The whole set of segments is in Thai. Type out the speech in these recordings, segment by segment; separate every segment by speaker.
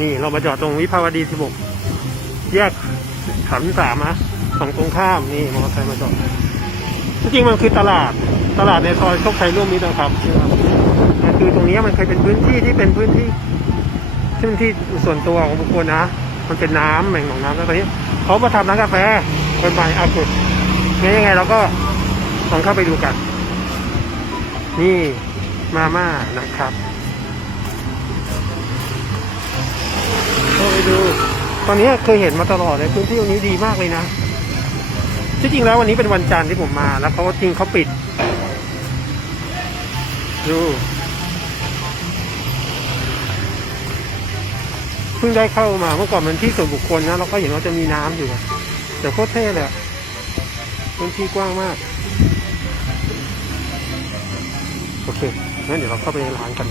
Speaker 1: นี่เรามาจอดตรงวิภาวดี 16 แยกขันสามนะฝั่งตรงข้ามนี่มอเตอร์ไซค์มาจอดจริงๆมันคือตลาดตลาดในซอยโชคชัยร่วมมิตรนะครับแต่คือตรงนี้มันเคยเป็นพื้นที่ที่เป็นพื้นที่พื้นที่ส่วนตัวของบุคคลนะ มันเป็นน้ำแหล่งของน้ำแล้วตอนนี้เขามาทำร้านกาแฟเป็นใหม่อากุดงั้นยังไงเราก็ลองเข้าไปดูกัน นี่มาม่านะครับ ไปดู ตอนนี้เคยเห็นมาตลอดเลยพื้นที่ตรงนี้ดีมากเลยนะ ที่จริงแล้ววันนี้เป็นวันจันทร์ที่ผมมา แล้วเขาจริงเขาปิด ดูเพิ่งได้เข้ามาเมื่อก่อนมันที่ส่วนบุคคลนะเราก็เห็นว่าจะมีน้ำอยู่แต่โคตรเท่เลยพื้นที่กว้างมาก โอเคงั้นเดี๋ยวเราเข้าไปในร้านกัน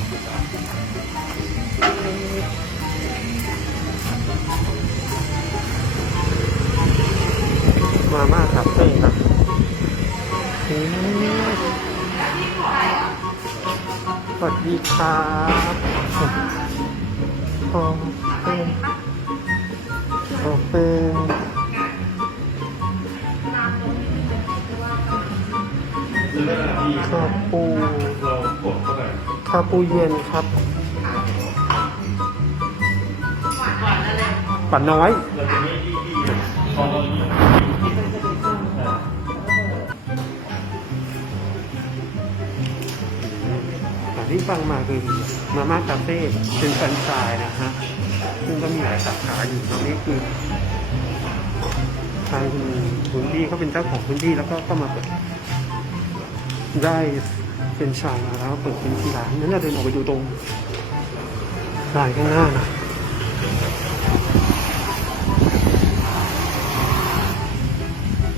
Speaker 1: ครับขอเป็นขอเป็นคาปูคาปูเย็นครับปั่นน้อย ที่ฟังมาคือมาม่าคาเฟ่เป็นแฟรนไชส์นะฮะซึ่งก็มีหลายสาขาอยู่ตรงนี้คือทางคุณคุณพี่เขาเป็นเจ้าของพื้นที่แล้วก็เข้ามาเปิดได้เป็นชายมาแล้วเปิดเป็นที่ร้านนั้นเราเดินออกไปดูตรงร้านข้างหน้านะ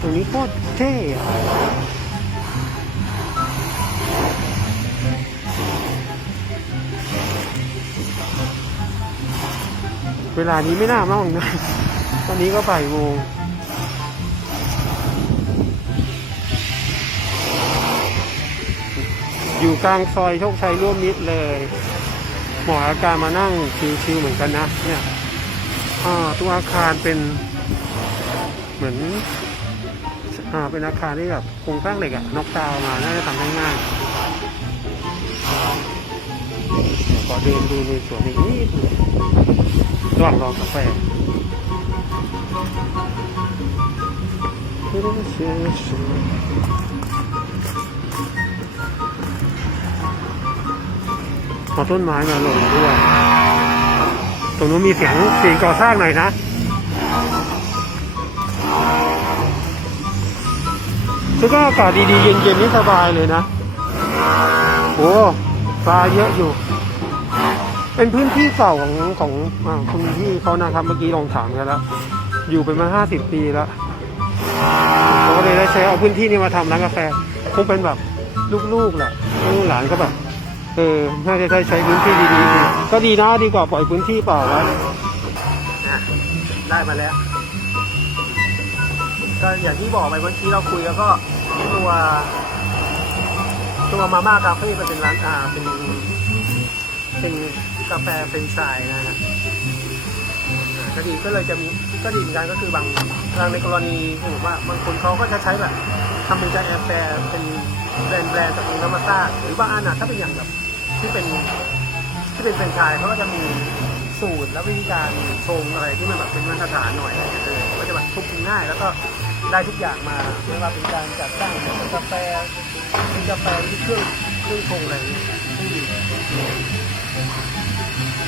Speaker 1: ตรงนี้โคตรเท่อะ เวลานี้ไม่น่ามากนะตอนนี้ก็บ่ายโมงอยู่กลางซอยโชคชัยร่วมมิตรเลยหมออาการมานั่งชิวๆเหมือนกันนะ เนี่ยตัวอาคารเป็นเหมือนอ่าเป็นอาคารที่แบบโครงสร้างเหล็กอะนอกดาวมา น่าจะทำได้ง่ายเดี๋ยวขอเดินดูในสวนอีกนิดหนึง ระหว่างรอกาแฟเอต้นไม้มาลงด้วย ตรงนู้นมีเสียงเสียงก่อสร้างหน่อยนะแล้วก็อากาศดีๆ เย็นๆนี่สบายเลยนะ โอ้ปลาเยอะอยู่ เป็นพื้นที่เก่าของของอคุณพี่เขานะครับเมื่อกี้ลองถามกันแล้ว อยู่ไปมาห้าสิบปีแล้วเขาก็เลยได้ใช้เอาพื้นที่นี้มาทำร้านกาแฟคงเป็นแบบลูกๆแหละลูกหลานก็แบบเออน่าจะได้ใช้พื้นที่ดีๆก็ดีนะดีกว่าปล่อยพื้นที่เปล่าไว้วได้มาแล้วก็อย่างที่บอกไปเมื่อกี้เราคุยแล้วก็ตัวตัวมาม่าคาเฟ่เป็นร้านอ่าเป็นเป็น กาแฟเป็นไชายนะฮะอ่าก็ดีก็เลยจะมีก็ดีเหมือนกันก็คือบางบางในกรณีที่ผมว่าบางคนเขาก็จะใช้แบบทำเป็นกาแฟเป็นแบรนด์แบรนด์จากองค์ธรรมชาติหรือบางอันนะถ้าเป็นอย่างแบบที่เป็นที่เป็นแฟรนไชส์เขาก็จะมีสูตรและวิธีการชงอะไรที่มันแบบเป็นมาตรฐานหน่อยเออก็จะแบบทุกกินง่ายแล้วก็ได้ทุกอย่างมาไม่ว่าเป็นการจัดตั้งกาแฟเป็นกาแฟที่เครื่องเครื่องชงอะไรอย่างเงี้ยซึ่ดี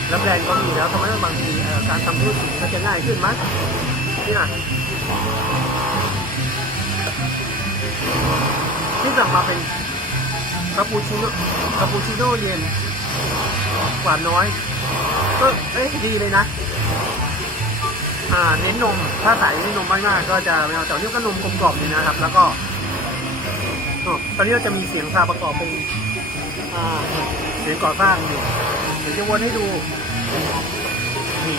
Speaker 1: แล้วแบรนด์ก็มีแล้วทำให้บางทีการทำธุรกิจก็จะง่ายขึ้นมั้ยนี่นะที่สั่งมาเป็นคาปูชิโน่คาปูชิโน่เย็นหวานน้อย ก็เอ้ยดีเลยนะ อ่าเน้นนม ถ้าใส่เน้นนมมากๆก็จะไม่เอาแต่นี่ก็นมกลมกล่อมดีนะครับ แล้วก็อ๋อตอนนี้เราจะมีเสียงซาประกอบเป็นอ่า สียงก่อสร้างอยู่เดี๋ยวจะวนให้ดูนี่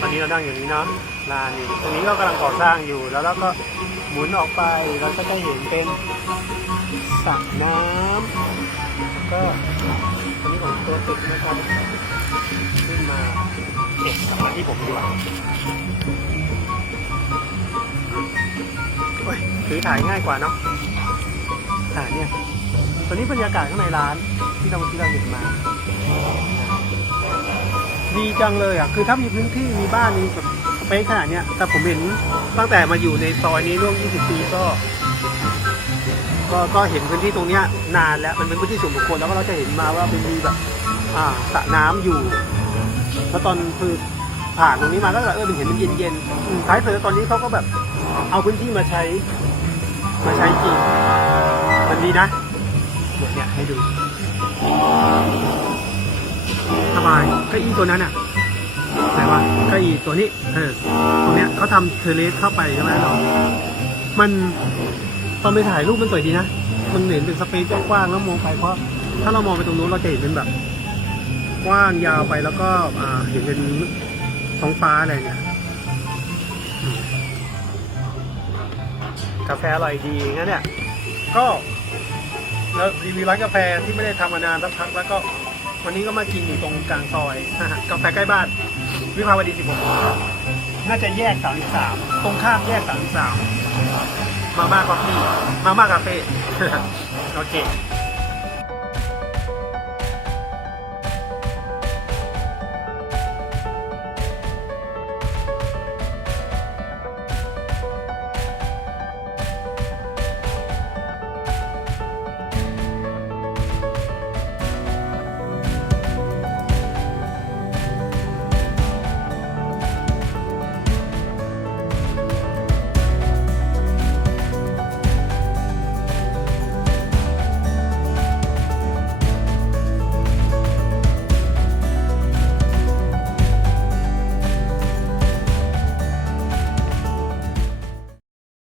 Speaker 1: ตอนนี้เรานั่งอย่างนี้เนาะลานนี่ตรงนี้เรากำลังก่อสร้างอยู่ แล้วเราก็หมุนออกไปเราก็จะเห็นเป็นสระน้ำแล้วก็ตรงนี้ของตัวตึกนะครับขึ้นมาเก็บกลับมาที่ผมดีกว่าโอ้ยถือถ่ายง่ายกว่าเนาะถ่ายเนี่ย ตอนนี้บรรยากาศข้างในร้านที่เราที่เราเห็นมา ดีจังเลยอะ คือถ้ามีพื้นที่มีบ้านมีแบบสเปซขนาดเนี้ย แต่ผมเห็นตั้งแต่มาอยู่ในซอยนี้ร่วม 20 ปีก็ ก็ก็เห็นพื้นที่ตรงเนี้ยนานแล้ว มันเป็นพื้นที่ส่วนบุคคลแล้วก็เราจะเห็นมาว่าเป็นมีแบบ อ่าสระน้ำอยู่ แล้วตอนคือผ่านตรงนี้มาก็แบบเออมันเห็นมันเย็นๆท้ายเสือตอนนี้เขาก็แบบ เอาพื้นที่มาใช้ มาใช้จริงมันดีนะ เดี๋ยวเนี่ยให้ดูสบายเก้าอี้ตัวนั้นอะไหนวะเก้าอี้ตัวนี้ เออตรงเนี้ยเขาทำเทเลสเข้าไปใช่ไหมเรา มันตอนไปถ่ายรูปมันสวยดีนะ มันเห็นเป็นสเปซกว้างๆแล้วมองไปเพราะ ถ้าเรามองไปตรงนู้นเราจะเห็นเป็นแบบกว้างยาวไปแล้วก็อ่าเห็นเป็นท้องฟ้าอะไรเนี่ยกาแฟอร่อยดีงั้นเนี่ย ก็ แล้วรีวิวร้านกาแฟที่ไม่ได้ทำมานานสักพักแล้วก็วันนี้ก็มากินอยู่ตรงกลางซอยนะฮะกาแฟใกล้บ้าน วิภาวดี 16 น่าจะแยก 33 ตรงข้ามแยก 33 มาม่ากาแฟมาม่ากาเฟ่โอเค